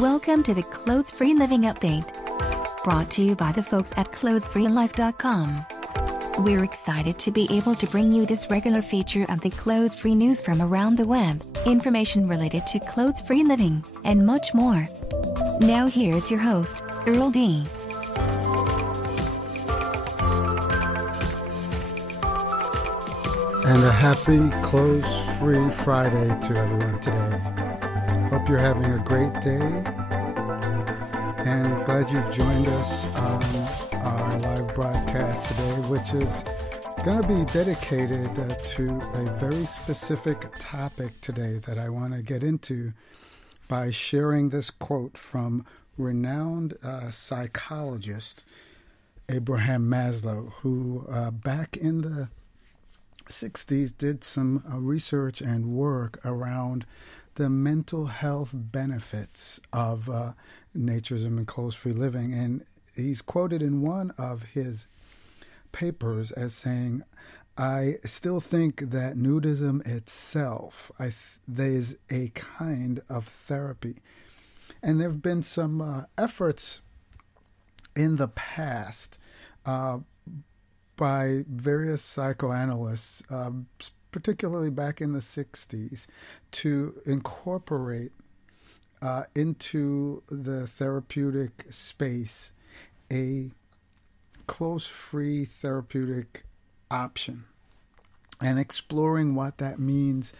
Welcome to the Clothes-Free Living Update, brought to you by the folks at clothesfreelife.com. We're excited to be able to bring you this regular feature of the clothes-free news from around the web, information related to clothes-free living, and much more. Now here's your host, Earl D. And a happy clothes-free Friday to everyone today. Hope you're having a great day, and glad you've joined us on our live broadcast today, which is going to be dedicated to a very specific topic today that I want to get into by sharing this quote from renowned psychologist Abraham Maslow, who back in the 60s did some research and work around the mental health benefits of naturism and clothes-free living. And he's quoted in one of his papers as saying, I still think that nudism itself is a kind of therapy. And there have been some efforts in the past by various psychoanalysts, particularly back in the 60s, to incorporate into the therapeutic space a clothes-free therapeutic option, and exploring what that means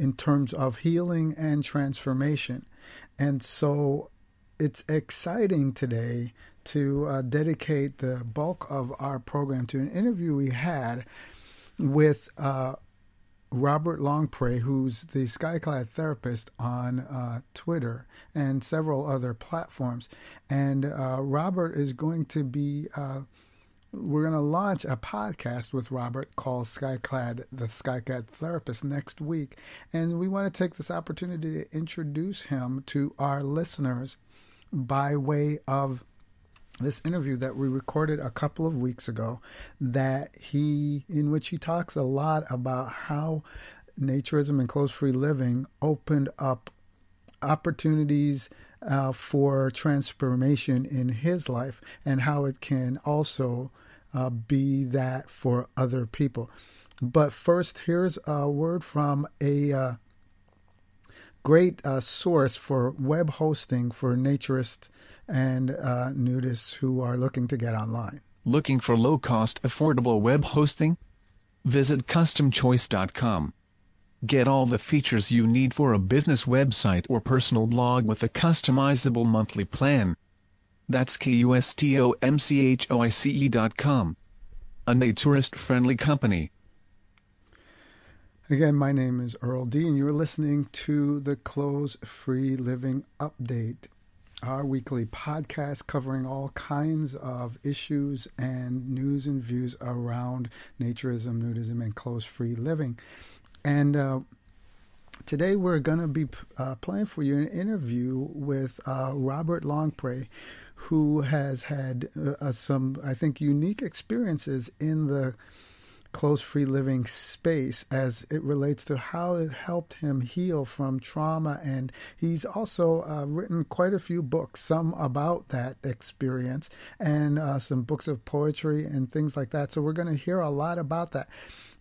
in terms of healing and transformation. And so it's exciting today to dedicate the bulk of our program to an interview we had with Robert Longpre, who's the Skyclad therapist on Twitter and several other platforms. And Robert is going to be, we're going to launch a podcast with Robert called Skyclad, the Skyclad therapist, next week. And we want to take this opportunity to introduce him to our listeners by way of this interview that we recorded a couple of weeks ago, in which he talks a lot about how naturism and clothes-free living opened up opportunities for transformation in his life, and how it can also be that for other people. But first, here's a word from a great source for web hosting for naturists and nudists who are looking to get online. Looking for low-cost, affordable web hosting? Visit customchoice.com. Get all the features you need for a business website or personal blog with a customizable monthly plan. That's customchoice.com. A naturist-friendly company. Again, my name is Earl D, and you're listening to the Clothes-Free Living Update, our weekly podcast covering all kinds of issues and news and views around naturism, nudism, and clothes-free living. And today we're going to be playing for you an interview with Robert Longpre, who has had some, I think, unique experiences in the clothes-free living space as it relates to how it helped him heal from trauma. And he's also written quite a few books, some about that experience, and some books of poetry and things like that. So we're going to hear a lot about that.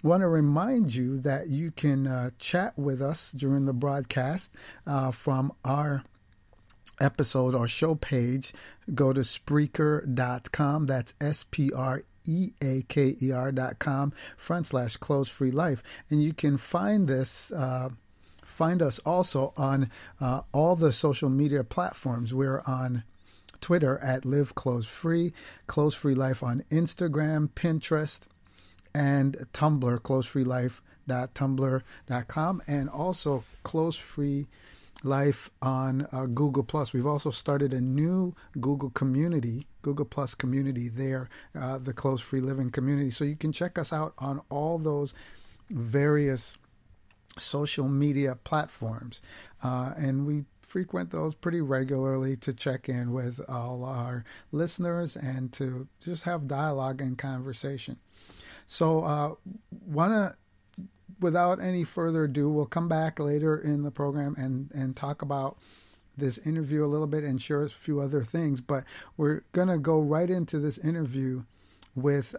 I want to remind you that you can chat with us during the broadcast from our episode or show page. Go to Spreaker.com. That's SPREAKER.com/clothes-free-life. And you can find this, find us also on all the social media platforms. We're on Twitter at Live Clothes Free, Clothes Free Life on Instagram, Pinterest, and Tumblr, clothesfreelife.tumblr.com, and also Clothes Free Life on Google+. We've also started a new Google Plus community there, the Clothes-Free Living community. So you can check us out on all those various social media platforms. And we frequent those pretty regularly to check in with all our listeners and to just have dialogue and conversation. So without any further ado, we'll come back later in the program and talk about this interview a little bit and share a few other things. But we're going to go right into this interview with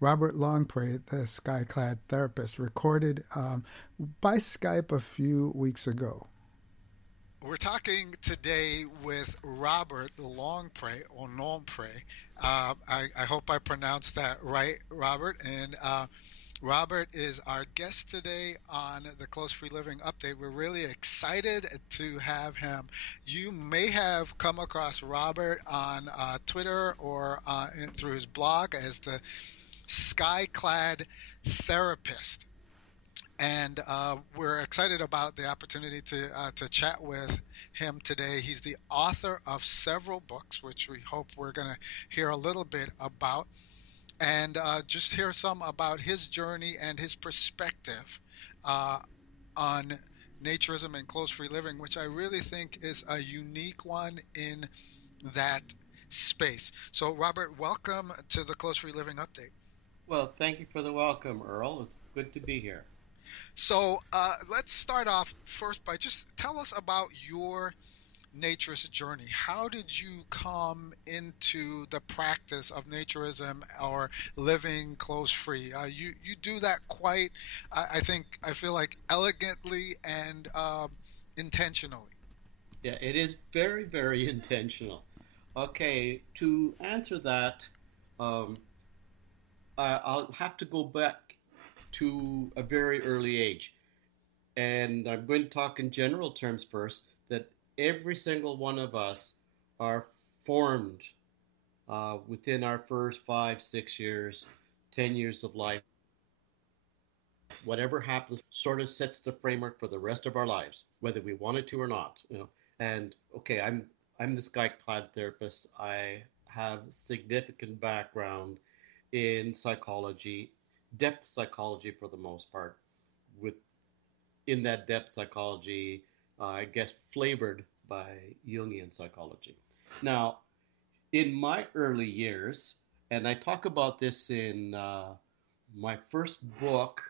Robert Longpre, the Skyclad therapist, recorded by Skype a few weeks ago. We're talking today with Robert Longpre, or Longpre. I hope I pronounced that right, Robert. And Robert is our guest today on the Close Free Living Update. We're really excited to have him. You may have come across Robert on Twitter or through his blog as the Skyclad therapist. And we're excited about the opportunity to chat with him today. He's the author of several books, which we hope we're going to hear a little bit about, and just hear some about his journey and his perspective on naturism and close-free living, which I really think is a unique one in that space. So, Robert, welcome to the Close-Free Living Update. Well, thank you for the welcome, Earl. It's good to be here. So let's start off first by just tell us about your naturist journey. How did you come into the practice of naturism or living close-free? You do that quite, I feel like elegantly and intentionally. Yeah, it is very, very intentional. Okay, to answer that, I'll have to go back to a very early age. And I'm going to talk in general terms first, that every single one of us are formed within our first 5, 6 years, 10 years of life. Whatever happens sort of sets the framework for the rest of our lives, whether we want it to or not. And okay, I'm the Skyclad therapist. I have significant background in psychology, depth psychology for the most part, in that depth psychology, I guess flavored by Jungian psychology. Now, in my early years, and I talk about this in my first book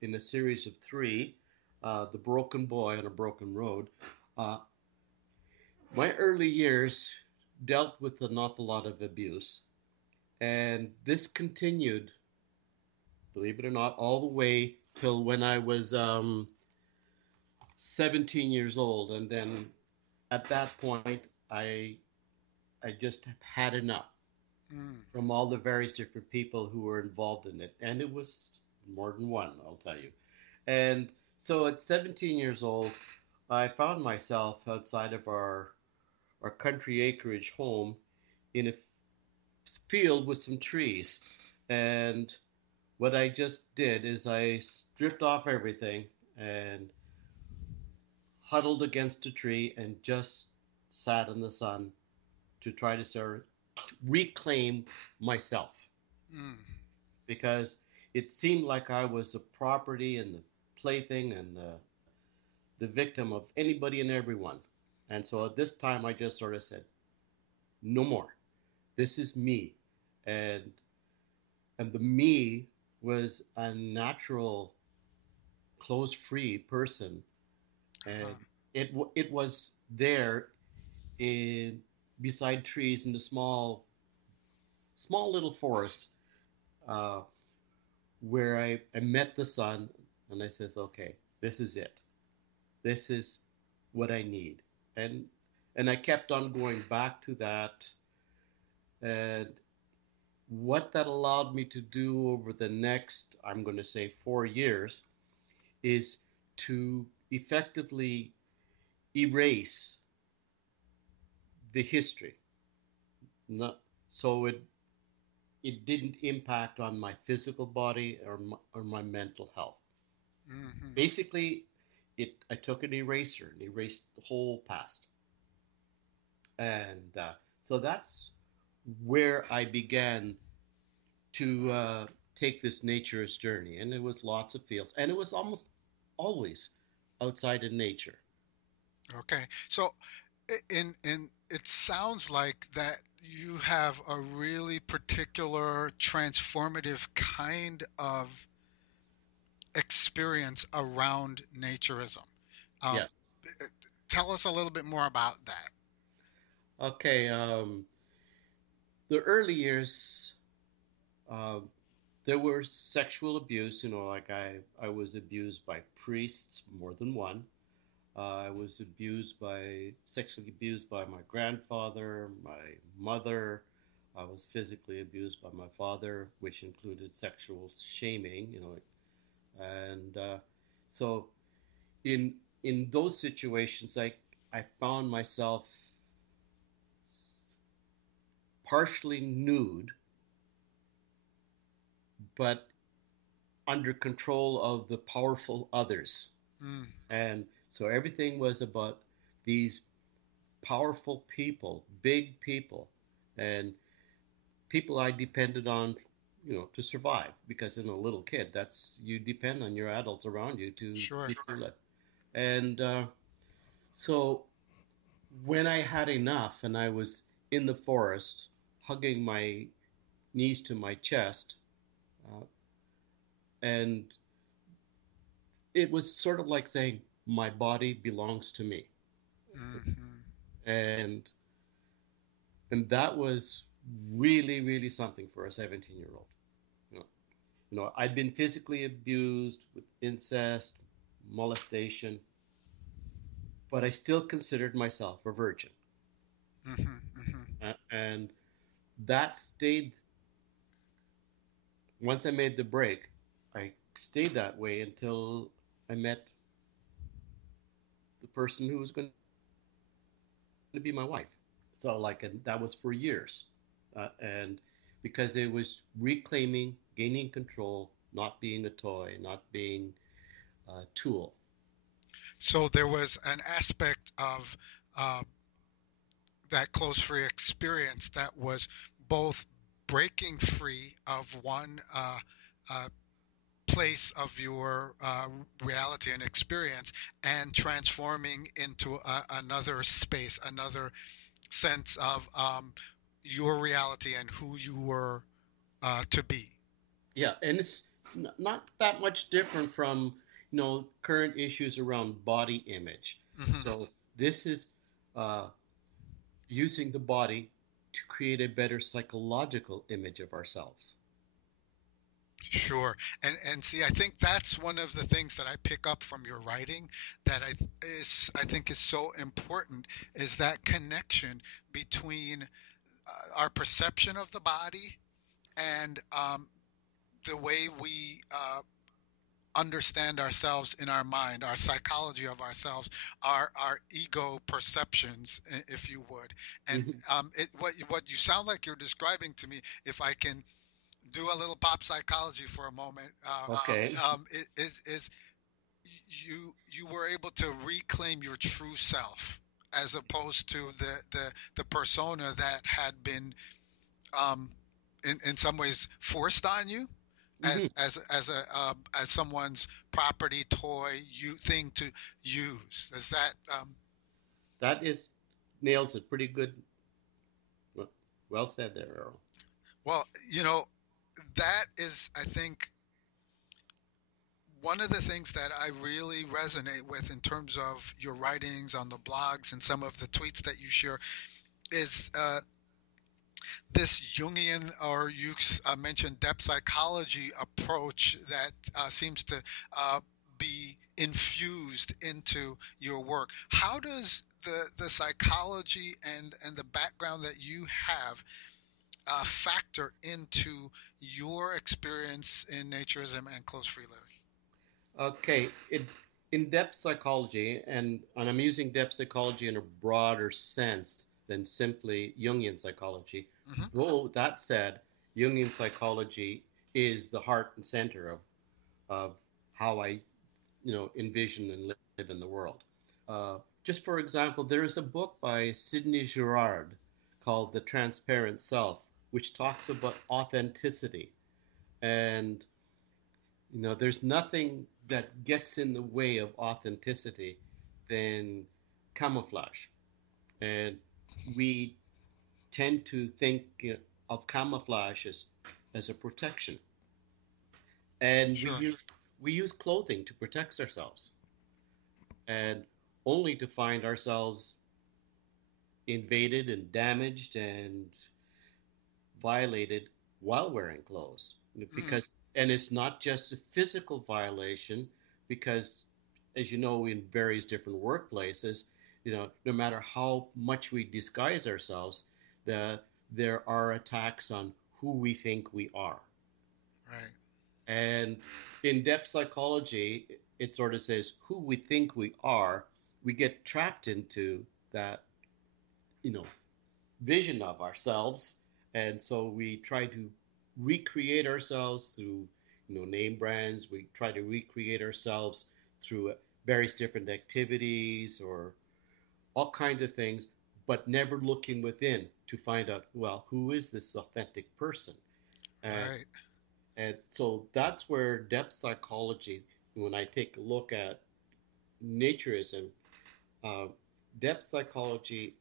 in a series of 3, The Broken Boy on a Broken Road, my early years dealt with an awful lot of abuse. And this continued, believe it or not, all the way till when I was 17 years old. And then at that point, I just had enough from all the various different people who were involved in it. And it was more than one, I'll tell you. And so at 17 years old, I found myself outside of our country acreage home in a field with some trees. And what I just did is I stripped off everything and huddled against a tree and just sat in the sun to try to sort of reclaim myself. Because it seemed like I was the property and the plaything and the victim of anybody and everyone. And so at this time I just sort of said, no more. This is me. And the me was a natural, close-free person, and it was there beside trees in the small little forest where I met the sun, and I says, okay, this is it. This is what I need, and I kept on going back to that, and what that allowed me to do over the next, I'm going to say 4 years, is to effectively erase the history. So it didn't impact on my physical body or my mental health. Mm-hmm. Basically, I took an eraser and erased the whole past. And so that's where I began to take this naturist journey, and it was lots of fields, and it was almost always outside in nature. Okay, so in it sounds like that you have a really particular transformative kind of experience around naturism. Yes. tell us a little bit more about that. Okay, the early years, uh, there was sexual abuse. Like I was abused by priests, more than one. I was sexually abused by my grandfather, my mother. I was physically abused by my father, which included sexual shaming. And so in in those situations, I found myself partially nude, but under control of the powerful others. Mm, And so everything was about these powerful people, big people, and people I depended on, to survive. Because in a little kid, that's you depend on your adults around you to sure. keep your life. And so when I had enough, and I was in the forest, hugging my knees to my chest, uh, and it was sort of like saying, "My body belongs to me," Hmm. and that was really, really something for a 17-year-old. You know, I'd been physically abused with incest, molestation, but I still considered myself a virgin. Hmm. Hmm. And that stayed, once I made the break, I stayed that way until I met the person who was going to be my wife. So, and that was for years. And because it was reclaiming, gaining control, not being a toy, not being a tool. So there was an aspect of uh, that close free experience that was both breaking free of one uh, place of your reality and experience and transforming into another space, another sense of your reality and who you were to be. Yeah, and it's not that much different from current issues around body image. Hmm. So this is uh, using the body to create a better psychological image of ourselves. Sure. And see, I think that's one of the things that I pick up from your writing that I think is so important is that connection between our perception of the body and the way we understand ourselves in our mind, our psychology of ourselves, our ego perceptions, if you would. And Mhm. what you sound like you're describing to me, if I can do a little pop psychology for a moment, Okay. is you were able to reclaim your true self as opposed to the persona that had been um, in some ways forced on you Hmm. as someone's property, toy, thing to use. Is that That is nails it pretty good. Well well said there, Earl. well? That is, I think, one of the things that I really resonate with in terms of your writings on the blogs and some of the tweets that you share is this Jungian, or you mentioned depth psychology approach that seems to uh, be infused into your work. How does the psychology and the background that you have factor into your experience in naturism and close free living? Okay, in depth psychology, and I'm using depth psychology in a broader sense than simply Jungian psychology. Hmm. Though that said, Jungian psychology is the heart and center of how I, envision and live in the world. Just for example, there is a book by Sidney Girard called The Transparent Self, which talks about authenticity. And there's nothing that gets in the way of authenticity than camouflage. And we tend to think of camouflage as a protection. And we Sure. use clothing to protect ourselves. And only to find ourselves invaded and damaged and violated while wearing clothes. Mm. Because, and it's not just a physical violation, because, as you know, in various different workplaces, no matter how much we disguise ourselves, there are attacks on who we think we are. Right. And in depth psychology, it sort of says who we think we are, we get trapped into that, you know, vision of ourselves. And so we try to recreate ourselves through, name brands. We try to recreate ourselves through various different activities or all kinds of things, but never looking within to find out, well, who is this authentic person? And Right. And so that's where depth psychology, when I take a look at naturism, uh, depth psychology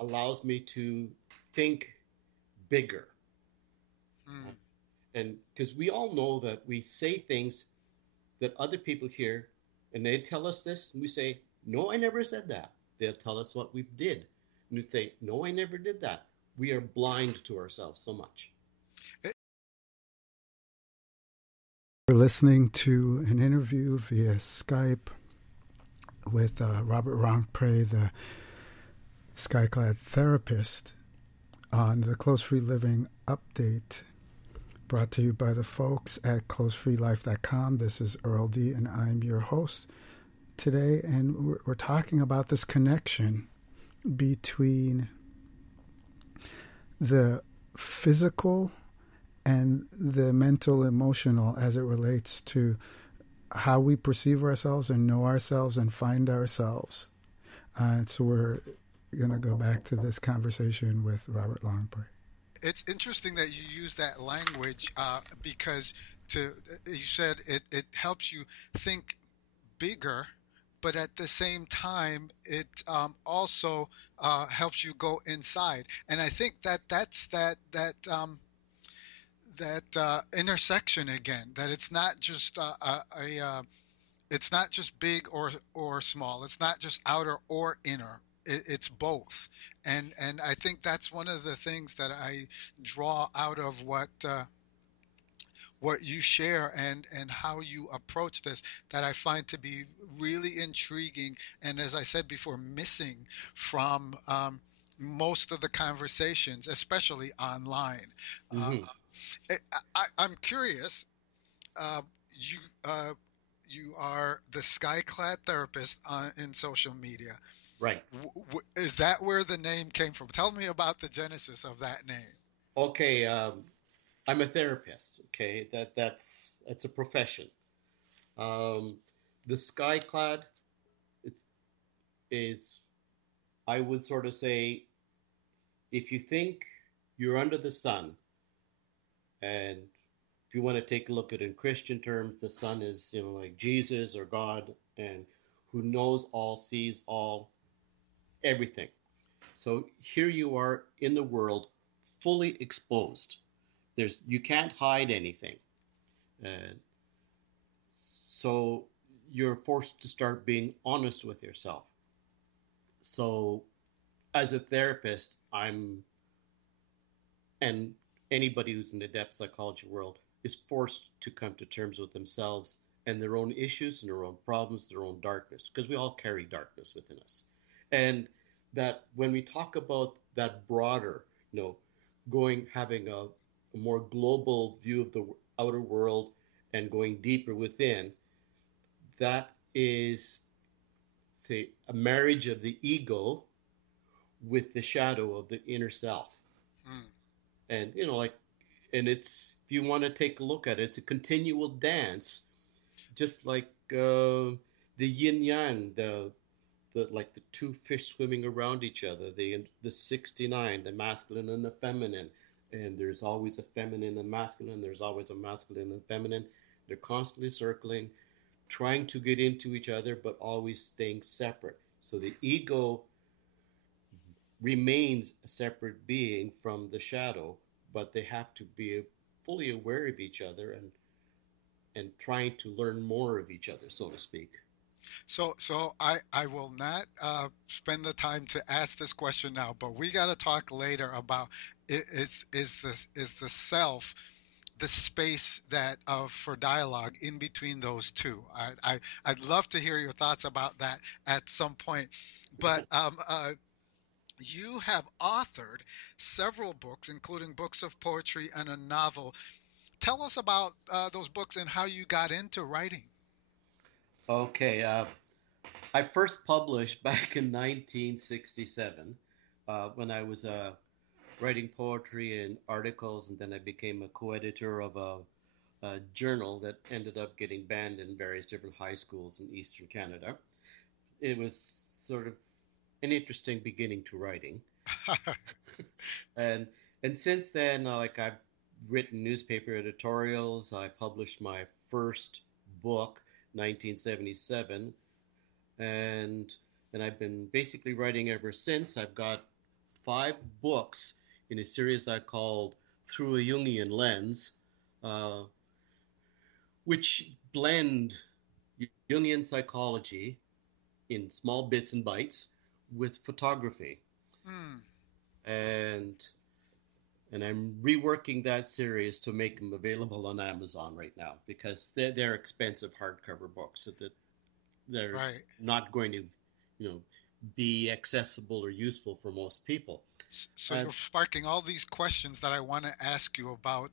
allows me to think bigger. Uh, Mm. and because we all know that we say things that other people hear and they tell us this, and we say, no, I never said that. They'll tell us what we did. And we say, no, I never did that. We are blind to ourselves so much. We're listening to an interview via Skype with Robert Ronkpray, the Skyclad therapist, on the Clothes Free Living update, brought to you by the folks at clothesfreelife.com. This is Earl D, and I'm your host today, and we're talking about this connection between the physical and the mental, emotional, as it relates to how we perceive ourselves and know ourselves and find ourselves. So we're going to go back to this conversation with Robert Longpray. It's interesting that you use that language because you said it helps you think bigger, but at the same time, it also helps you go inside. And I think that's that intersection again. That it's not just it's not just big or small. It's not just outer or inner. It's both. And I think that's one of the things that I draw out of what you share and how you approach this, that I find to be really intriguing, and as I said before, missing from most of the conversations, especially online. Uh, Mm-hmm. I'm curious. Uh, you uh, you are the Skyclad therapist in social media. Right. Is that where the name came from? Tell me about the genesis of that name. Okay. I'm a therapist. Okay, that's a profession. Um, the Skyclad, it's is I would sort of say, if you think you're under the sun, and if you want to take a look at it in Christian terms, the sun is, like Jesus or God, and who knows all, sees all, everything. So here you are in the world, fully exposed. You can't hide anything. Uh, So you're forced to start being honest with yourself. So as a therapist, and anybody who's in the depth psychology world is forced to come to terms with themselves and their own issues and their own problems, their own darkness, because we all carry darkness within us. And that when we talk about that broader, having a more global view of the outer world and going deeper within, that is, say, a marriage of the ego with the shadow of the inner self. Mm. And, and it's, if you want to take a look at it, it's a continual dance, just like the yin yang, the like the two fish swimming around each other, the 69, the masculine and the feminine. And there's always a feminine and masculine, there's always a masculine and feminine. They're constantly circling, trying to get into each other, but always staying separate. So the ego remains a separate being from the shadow, but they have to be fully aware of each other and trying to learn more of each other, so to speak. So I will not spend the time to ask this question now, but we got to talk later about is the self the space that for dialogue in between those two. I'd love to hear your thoughts about that at some point. But you have authored several books, including books of poetry and a novel. Tell us about those books and how you got into writing. Okay, I first published back in 1967 when I was writing poetry and articles, and then I became a co-editor of a journal that ended up getting banned in various different high schools in Eastern Canada. It was sort of an interesting beginning to writing, and since then, like I've written newspaper editorials. I published my first book, 1977, and I've been basically writing ever since. I've got 5 books in a series I called Through a Jungian Lens, uh, which blend Jungian psychology in small bits and bytes with photography. Hmm. And I'm reworking that series to make them available on Amazon right now because they're expensive hardcover books that they're Right. not going to, be accessible or useful for most people. So Uh, you're sparking all these questions that I want to ask you about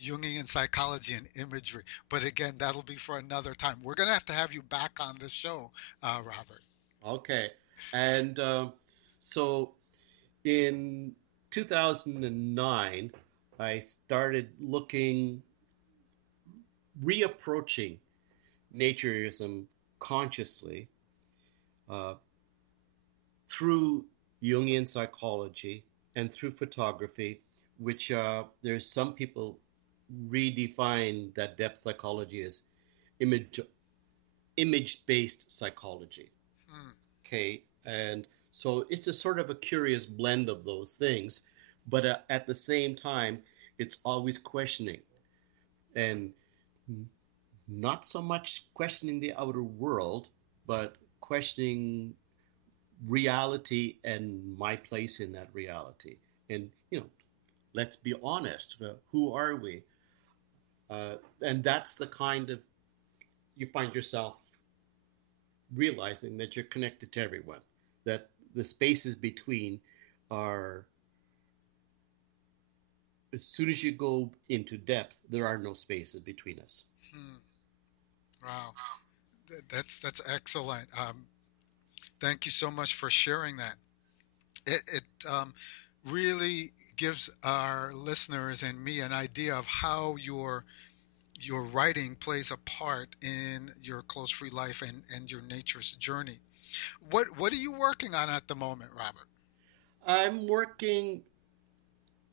Jungian psychology and imagery. But again, that'll be for another time. We're going to have you back on the show, Robert. okay, and so in 2009, I started reapproaching naturism consciously uh, through Jungian psychology and through photography, which there's some people redefine that depth psychology as image image based psychology. Hmm. Okay, and so it's a sort of a curious blend of those things, but at the same time, it's always questioning and not so much questioning the outer world, but questioning reality and my place in that reality. And, let's be honest, who are we? And that's the kind of, you find yourself realizing that you're connected to everyone, that the spaces between are, as soon as you go into depth, there are no spaces between us. Hmm. Wow. That's excellent. Thank you so much for sharing that. It really gives our listeners and me an idea of how your writing plays a part in your close free life and your nature's journey. What are you working on at the moment, Robert? I'm working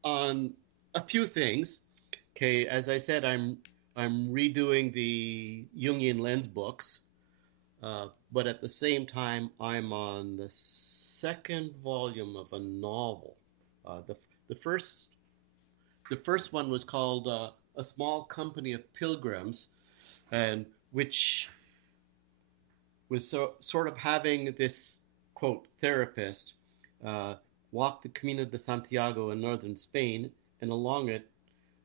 on a few things. Okay, as I said, I'm redoing the Jungian lens books, but at the same time, I'm on the second volume of a novel. Uh, the the first the first one was called A Small Company of Pilgrims, and which was sort of having this quote therapist uh, walk the Camino de Santiago in northern Spain, and along it,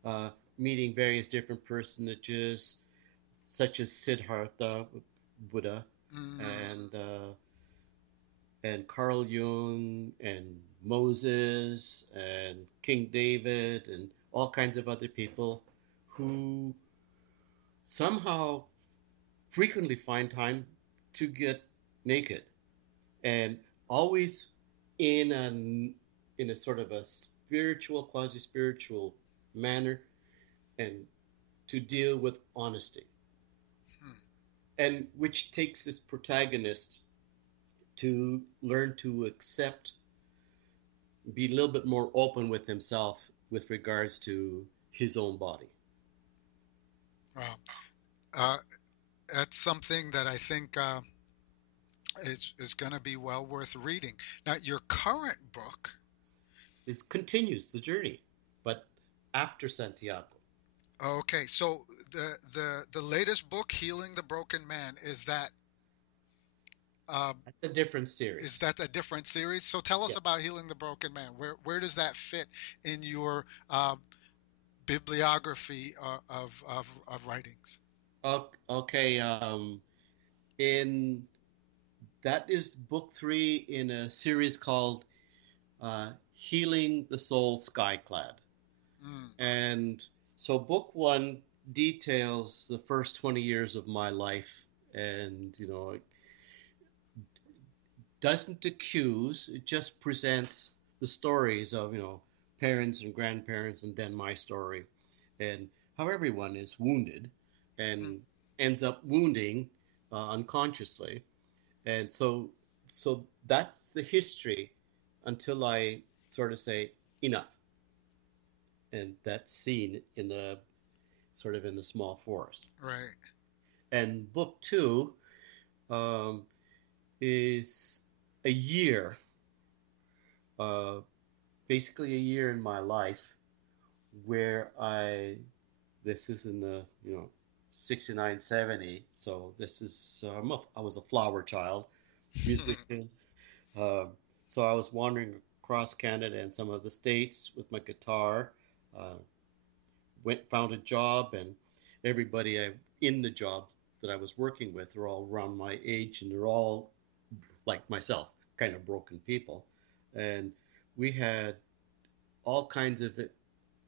uh, meeting various different personages such as Siddhartha, Buddha, Mm, and Carl Jung and Moses and King David and all kinds of other people who somehow frequently find time to get naked and always in a sort of a spiritual, quasi spiritual manner, and to deal with honesty, hmm. and which takes this protagonist to learn to accept, be a little bit more open with himself with regards to his own body. Wow. Uh, that's something that I think is going to be well worth reading. Now, your current book. It continues the journey, but after Santiago. Okay, so the latest book, Healing the Broken Man, is that That's a different series. Is that a different series? So tell us Yes. about Healing the Broken Man. Where does that fit in your bibliography of writings? Okay. In that is book three in a series called Healing the Soul Skyclad. Mm, And so book one details the first 20 years of my life, and it doesn't accuse, it just presents the stories of, parents and grandparents, and then my story, and how everyone is wounded mm, and ends up wounding unconsciously. And so that's the history until I sort of say enough. And that's seen in the sort of in the small forest. right. And book two um, is a year, uh, basically a year in my life where this is in the, 69, 70. So this is, I was a flower child, musically. Uh, so I was wandering across Canada and some of the states with my guitar. Uh, found a job, and everybody in the job that I was working with are all around my age, and they're all like myself, kind of broken people. And we had all kinds of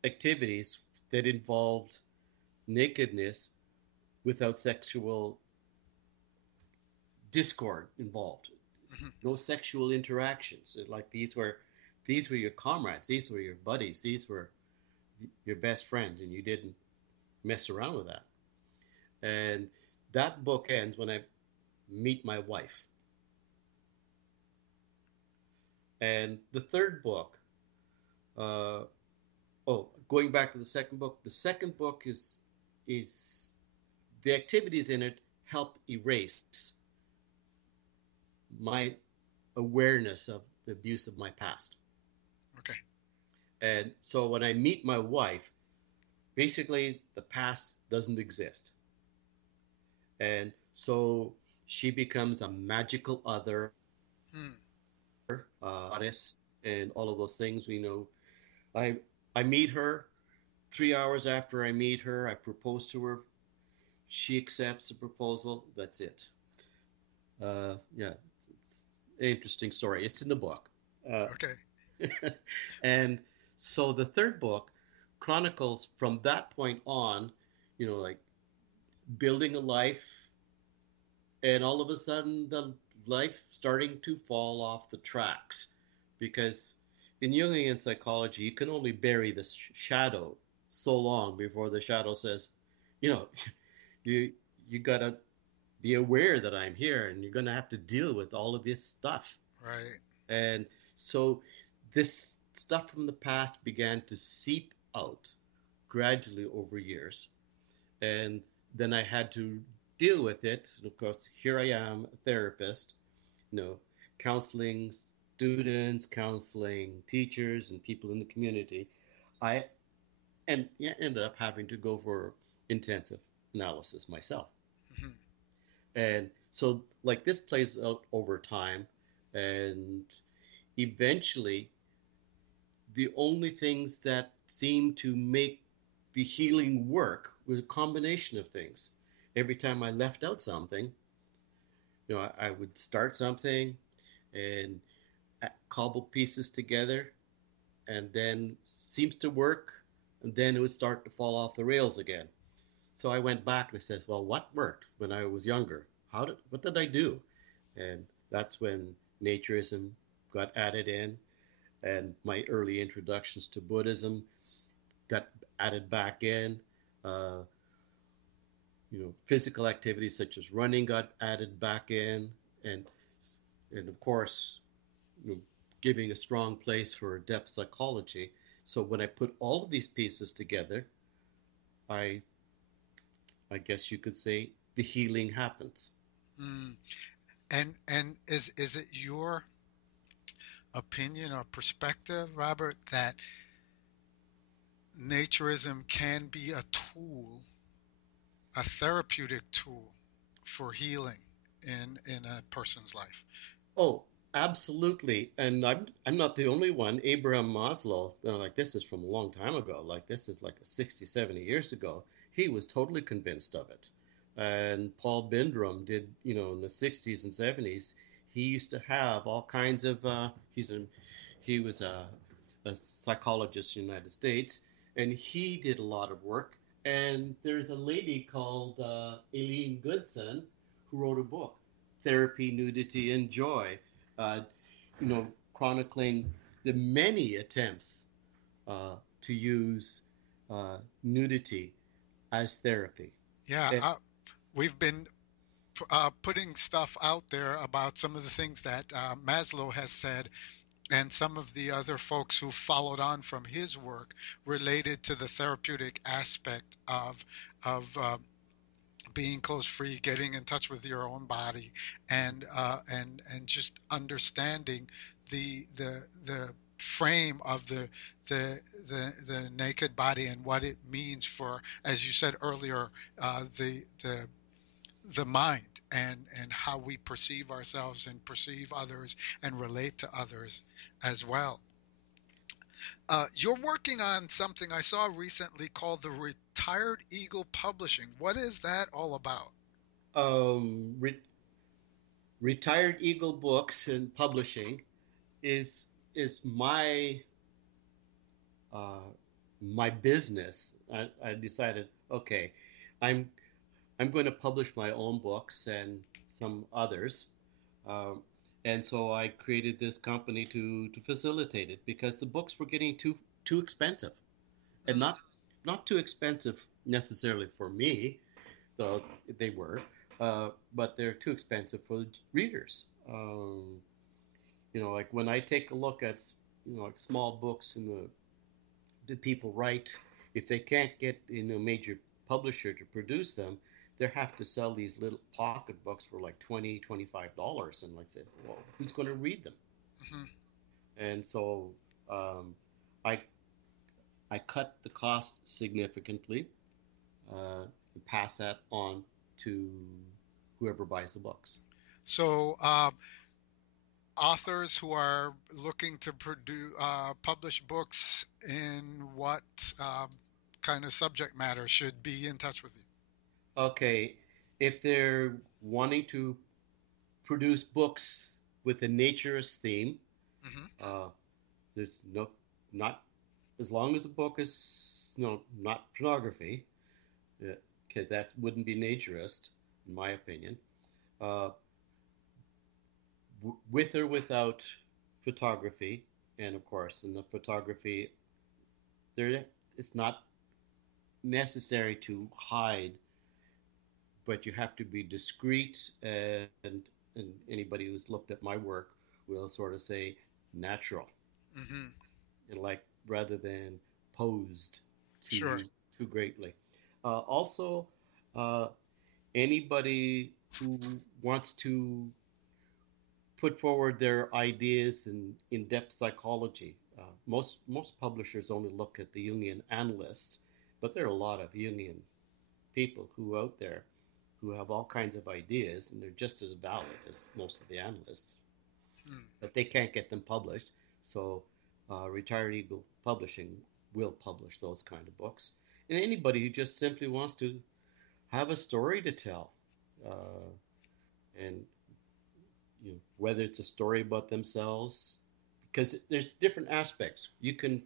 activities that involved nakedness without sexual discord involved. Mhm. No sexual interactions. Like these were your comrades, these were your buddies, these were your best friends, and you didn't mess around with that. And that book ends when I meet my wife. And the third book, uh, going back to the second book is the activities in it help erase my awareness of the abuse of my past. Okay. And so when I meet my wife, basically the past doesn't exist. And so she becomes a magical other, Mm, goddess, and all of those things. I I meet her. 3 hours after I meet her, I propose to her. She accepts the proposal. That's it. Yeah, it's an interesting story. It's in the book. Uh, okay. and so the third book chronicles from that point on, like building a life, and all of a sudden the life starting to fall off the tracks, because in Jungian psychology you can only bury the shadow so long before the shadow says, you know, you you gotta be aware that I'm here, and you're gonna have to deal with all of this stuff. Right. And so this stuff from the past began to seep out gradually over years. And then I had to deal with it. And of course, here I am, a therapist, counseling students, counseling teachers, and people in the community. I yeah, ended up having to go for intensive analysis myself. Mhm. And so, like, this plays out over time. And eventually, the only things that seem to make the healing work was a combination of things. Every time I left out something, I would start something and cobble pieces together, and then seems to work, and then it would start to fall off the rails again. So I went back and I says, well, what worked when I was younger? What did I do? And that's when naturism got added in, and my early introductions to Buddhism got added back in. Uh, physical activities such as running got added back in, and and of course, you know, giving a strong place for depth psychology. So when I put all of these pieces together, I I guess you could say the healing happens. Mm. And is it your opinion or perspective, Robert, that naturism can be a tool, a therapeutic tool for healing? in a person's life. Oh, absolutely. And I'm not the only one. Abraham Maslow, like this is from a long time ago. Like this is like 60, 70 years ago. He was totally convinced of it. And Paul Bindrum did, in the 60s and 70s, he used to have all kinds of he was a psychologist in the United States, and he did a lot of work. And there's a lady called Aileen Goodson who wrote a book, Therapy, Nudity, and Joy, uh, chronicling the many attempts to use nudity as therapy. Yeah, And, we've been putting stuff out there about some of the things that Maslow has said, and some of the other folks who followed on from his work related to the therapeutic aspect of being clothes free, getting in touch with your own body, and just understanding the frame of the naked body and what it means for, as you said earlier, the mind and how we perceive ourselves and perceive others and relate to others as well. You're working on something I saw recently called the Retired Eagle Publishing. What is that all about? re- Retired Eagle Books and Publishing is is uh, my business. I decided, okay, I'm I'm going to publish my own books and some others. Um, and so I created this company to facilitate it because the books were getting too expensive, and Mm, not too expensive necessarily for me, though they were, but they're too expensive for readers. Like when I take a look at like small books and the people write, if they can't get a major publisher to produce them, they have to sell these little pocket books for like $20, $25, and like I said, well, who's going to read them? mhm. And so um, I I cut the cost significantly and pass that on to whoever buys the books. So, authors who are looking to publish books in what kind of subject matter should be in touch with you? Okay, if they're wanting to produce books with a naturist theme, Hmm. uh, there's no not as long as the book is not pornography. Okay, that wouldn't be naturist, in my opinion. Uh, with or without photography, and of course, in the photography, there it's not necessary to hide, but you have to be discreet, and anybody who's looked at my work will sort of say natural, Hmm. and like rather than posed Sure. too greatly. Also, uh, anybody who wants to put forward their ideas in in-depth psychology. Most publishers only look at the Jungian analysts, but there are a lot of Jungian people who are out there who have all kinds of ideas, and they're just as valid as most of the analysts. Mm. But they can't get them published, so Retired Eagle Publishing will publish those kind of books. And anybody who just simply wants to have a story to tell, uh, and whether it's a story about themselves, because there's different aspects. You can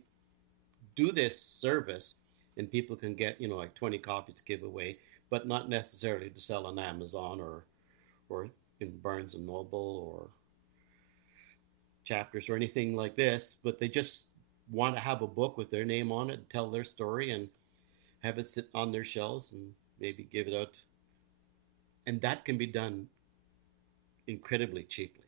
do this service, and people can get like 20 copies to give away, but not necessarily to sell on Amazon or in Barnes and Noble or Chapters or anything like this. But they just want to have a book with their name on it and tell their story and have it sit on their shelves and maybe give it out, and that can be done incredibly cheaply.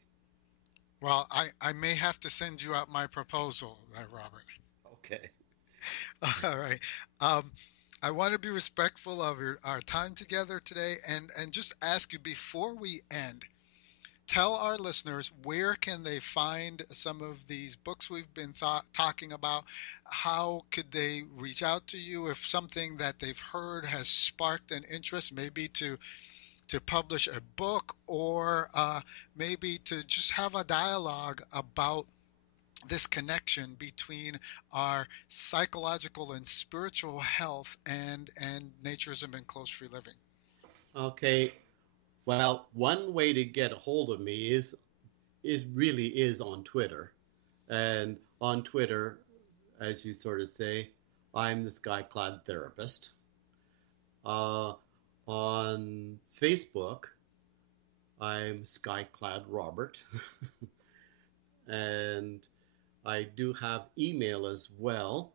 Well, I may have to send you out my proposal, Robert. Okay. All right. Um, I want to be respectful of our time together today, and just ask you before we end, tell our listeners where can they find some of these books we've been talking about. How could they reach out to you if something that they've heard has sparked an interest, maybe to to publish a book, or maybe to just have a dialogue about this connection between our psychological and spiritual health and naturism and close free living? Okay. Well, one way to get a hold of me is on Twitter. And on Twitter, as you sort of say, I'm the Skyclad therapist. On Facebook, I'm Skyclad Robert. And I do have email as well,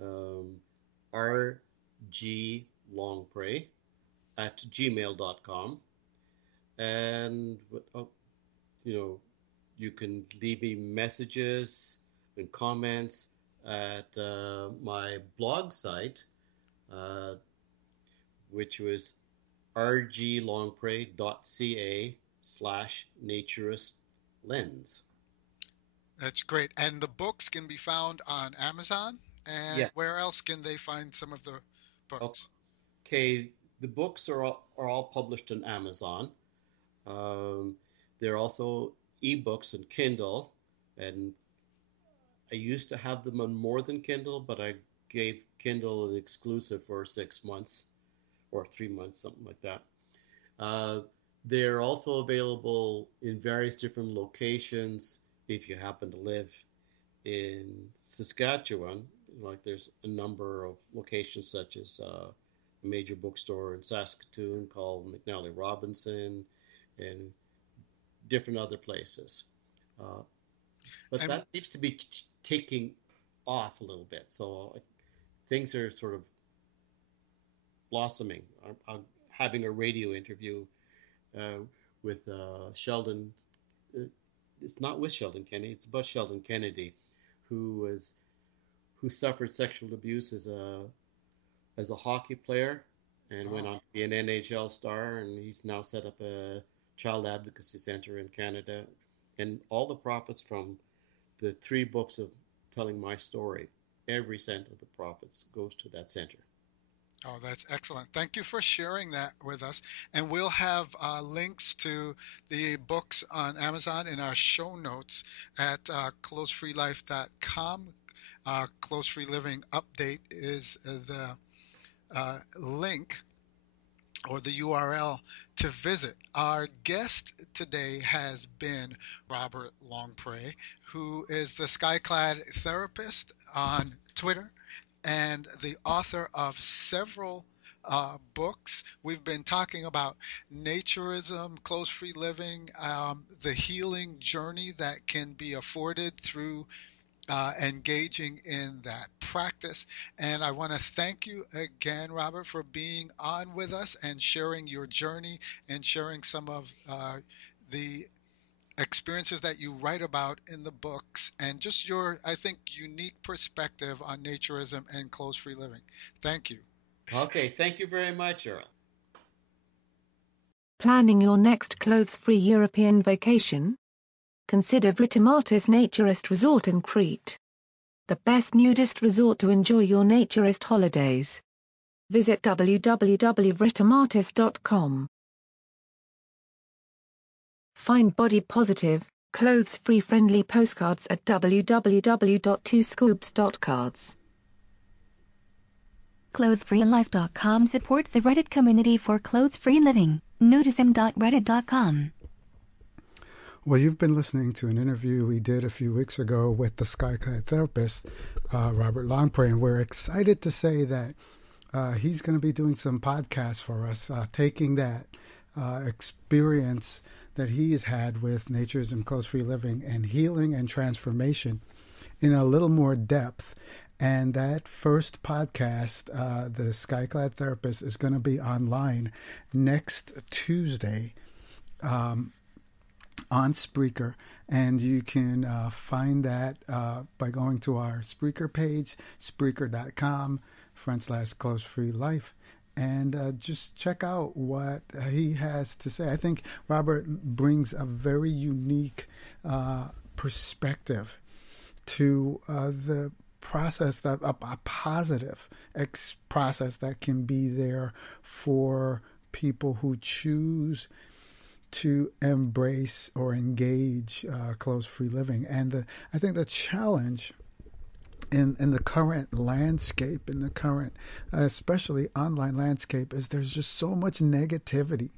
rglongpray@gmail.com. And, you know, you can leave me messages and comments at my blog site, which was rglongpray.ca/naturist-lens. That's great. And the books can be found on Amazon. And Yes. where else can they find some of the books? Okay, the books are all published on Amazon. They're also ebooks and Kindle, and I used to have them on more than Kindle, but I gave Kindle an exclusive for 6 months or 3 months, something like that. They're also available in various different locations. If you happen to live in Saskatchewan, like there's a number of locations such as a major bookstore in Saskatoon called McNally Robinson, and different other places. But And that seems to be taking off a little bit. So things are sort of blossoming. I'm having a radio interview with Sheldon. It's not with Sheldon Kennedy. It's about Sheldon Kennedy, who suffered sexual abuse as a hockey player and went on to be an NHL star. And he's now set up a child advocacy center in Canada. And all the profits from the 3 books of telling my story, every cent of the profits goes to that center. Oh, that's excellent. Thank you for sharing that with us. And we'll have links to the books on Amazon in our show notes at closefreelife.com. Close Free Living Update is the link or the URL to visit. Our guest today has been Robert Longpre, who is the Skyclad therapist on Twitter and the author of several books. We've been talking about naturism, close free living, the healing journey that can be afforded through engaging in that practice. And I want to thank you again, Robert, for being on with us and sharing your journey and sharing some of the experiences that you write about in the books and just your, I think, unique perspective on naturism and close free living. Thank you. Okay, thank you very much, Earl. Planning your next clothes-free European vacation? Consider Vritomatis Naturist Resort in Crete. The best nudist resort to enjoy your naturist holidays. Visit www.vritomatis.com. Find body-positive, clothes-free friendly postcards at www.twoscoops.cards. ClothesFreeLife.com supports the Reddit community for clothes-free living. Nudism.reddit.com. Well, you've been listening to an interview we did a few weeks ago with the Skyclad therapist, Robert Longpre, and we're excited to say that he's going to be doing some podcasts for us, taking that experience that he has had with naturism, close-free living, and healing and transformation in a little more depth. And that first podcast, the Skyclad therapist, is going to be online next Tuesday on Spreaker. And you can find that by going to our Spreaker page, Spreaker.com/closefreelife. And just check out what he has to say. I think Robert brings a very unique perspective to the process, that a positive process that can be there for people who choose to embrace or engage clothes-free living. And I think the challenge in the current landscape, in the current, especially online landscape, is there's just so much negativity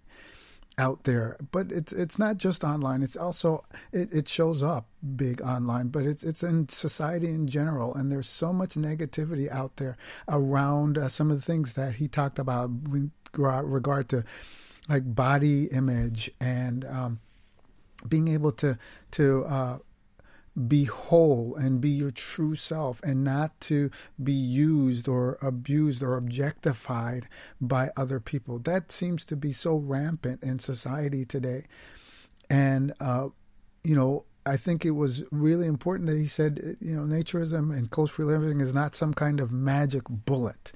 out there. But it's not just online. It's also, it shows up big online, but it's in society in general. And there's so much negativity out there around some of the things that he talked about with regard to like body image and being able to be whole and be your true self, and not to be used or abused or objectified by other people. That seems to be so rampant in society today. And, I think it was really important that he said, naturism and clothes-free living is not some kind of magic bullet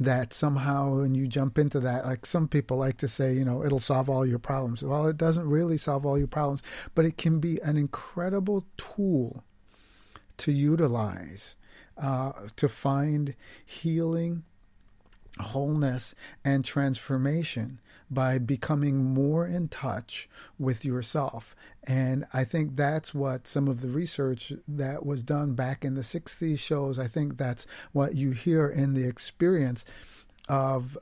that somehow when you jump into that, like some people like to say, it'll solve all your problems. Well, it doesn't really solve all your problems, but it can be an incredible tool to utilize to find healing, wholeness, and transformation by becoming more in touch with yourself. And I think that's what some of the research that was done back in the 60s shows. I think that's what you hear in the experience of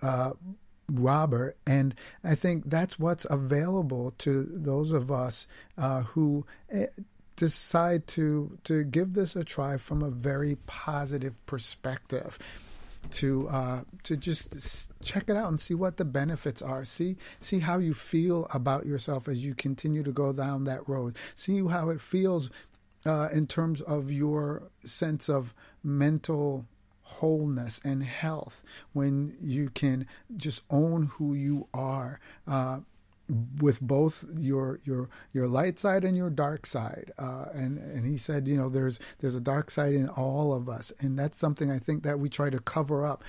Robert. And I think that's what's available to those of us who decide to give this a try from a very positive perspective. To just check it out and see what the benefits are. See how you feel about yourself as you continue to go down that road. See how it feels in terms of your sense of mental wholeness and health when you can just own who you are. With both your light side and your dark side, and he said, there's a dark side in all of us, and that's something I think that we try to cover up,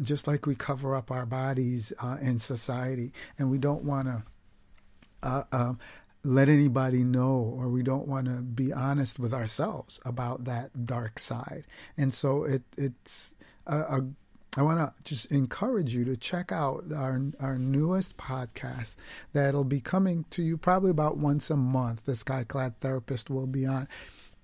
just like we cover up our bodies in society, and we don't want to let anybody know, or we don't want to be honest with ourselves about that dark side. And so it's I want to just encourage you to check out our newest podcast that'll be coming to you probably about once a month. The Skyclad therapist will be on.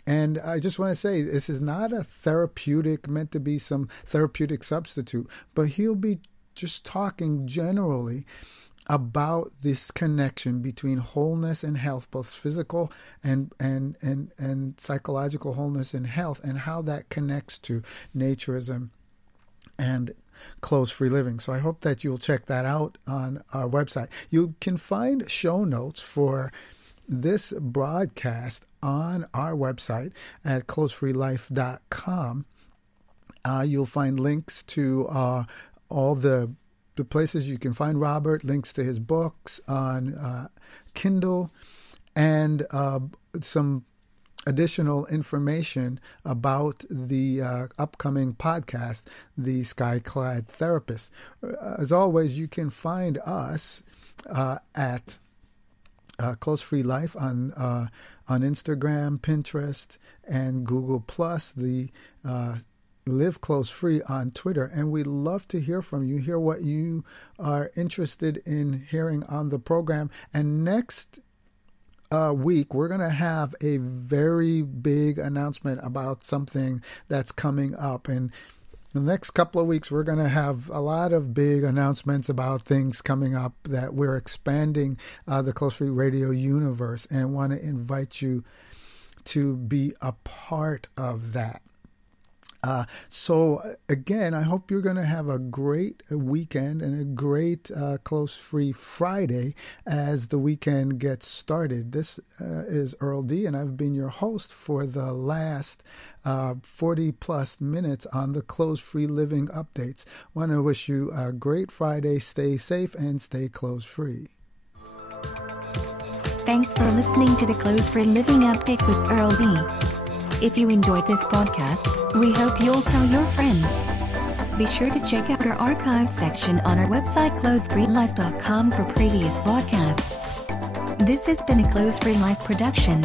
And I just want to say, this is not a therapeutic, meant to be some therapeutic substitute, but he'll be just talking generally about this connection between wholeness and health, both physical and psychological wholeness and health, and how that connects to naturism and clothes-free living. So I hope that you'll check that out on our website. You can find show notes for this broadcast on our website at clothesfreelife.com. You'll find links to all the places you can find Robert, links to his books on Kindle, and some additional information about the upcoming podcast, The Skyclad Therapist. As always, you can find us at Clothes Free Life on Instagram, Pinterest, and Google+, the Live Clothes Free on Twitter. And we'd love to hear from you, hear what you are interested in hearing on the program. And next week, we're going to have a very big announcement about something that's coming up. And the next couple of weeks, we're going to have a lot of big announcements about things coming up, that we're expanding the Clothes Free Radio universe, and want to invite you to be a part of that. So again, I hope you're going to have a great weekend and a great Clothes-Free Friday as the weekend gets started. This is Earl D, and I've been your host for the last 40 plus minutes on the Clothes-Free Living Updates. Want to wish you a great Friday. Stay safe and stay clothes-free. Thanks for listening to the Clothes-Free Living Update with Earl D. If you enjoyed this podcast, we hope you'll tell your friends. Be sure to check out our archive section on our website clothesfreelife.com for previous broadcasts. This has been a Clothes Free Life production.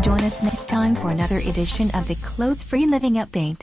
Join us next time for another edition of the Clothes Free Living Update.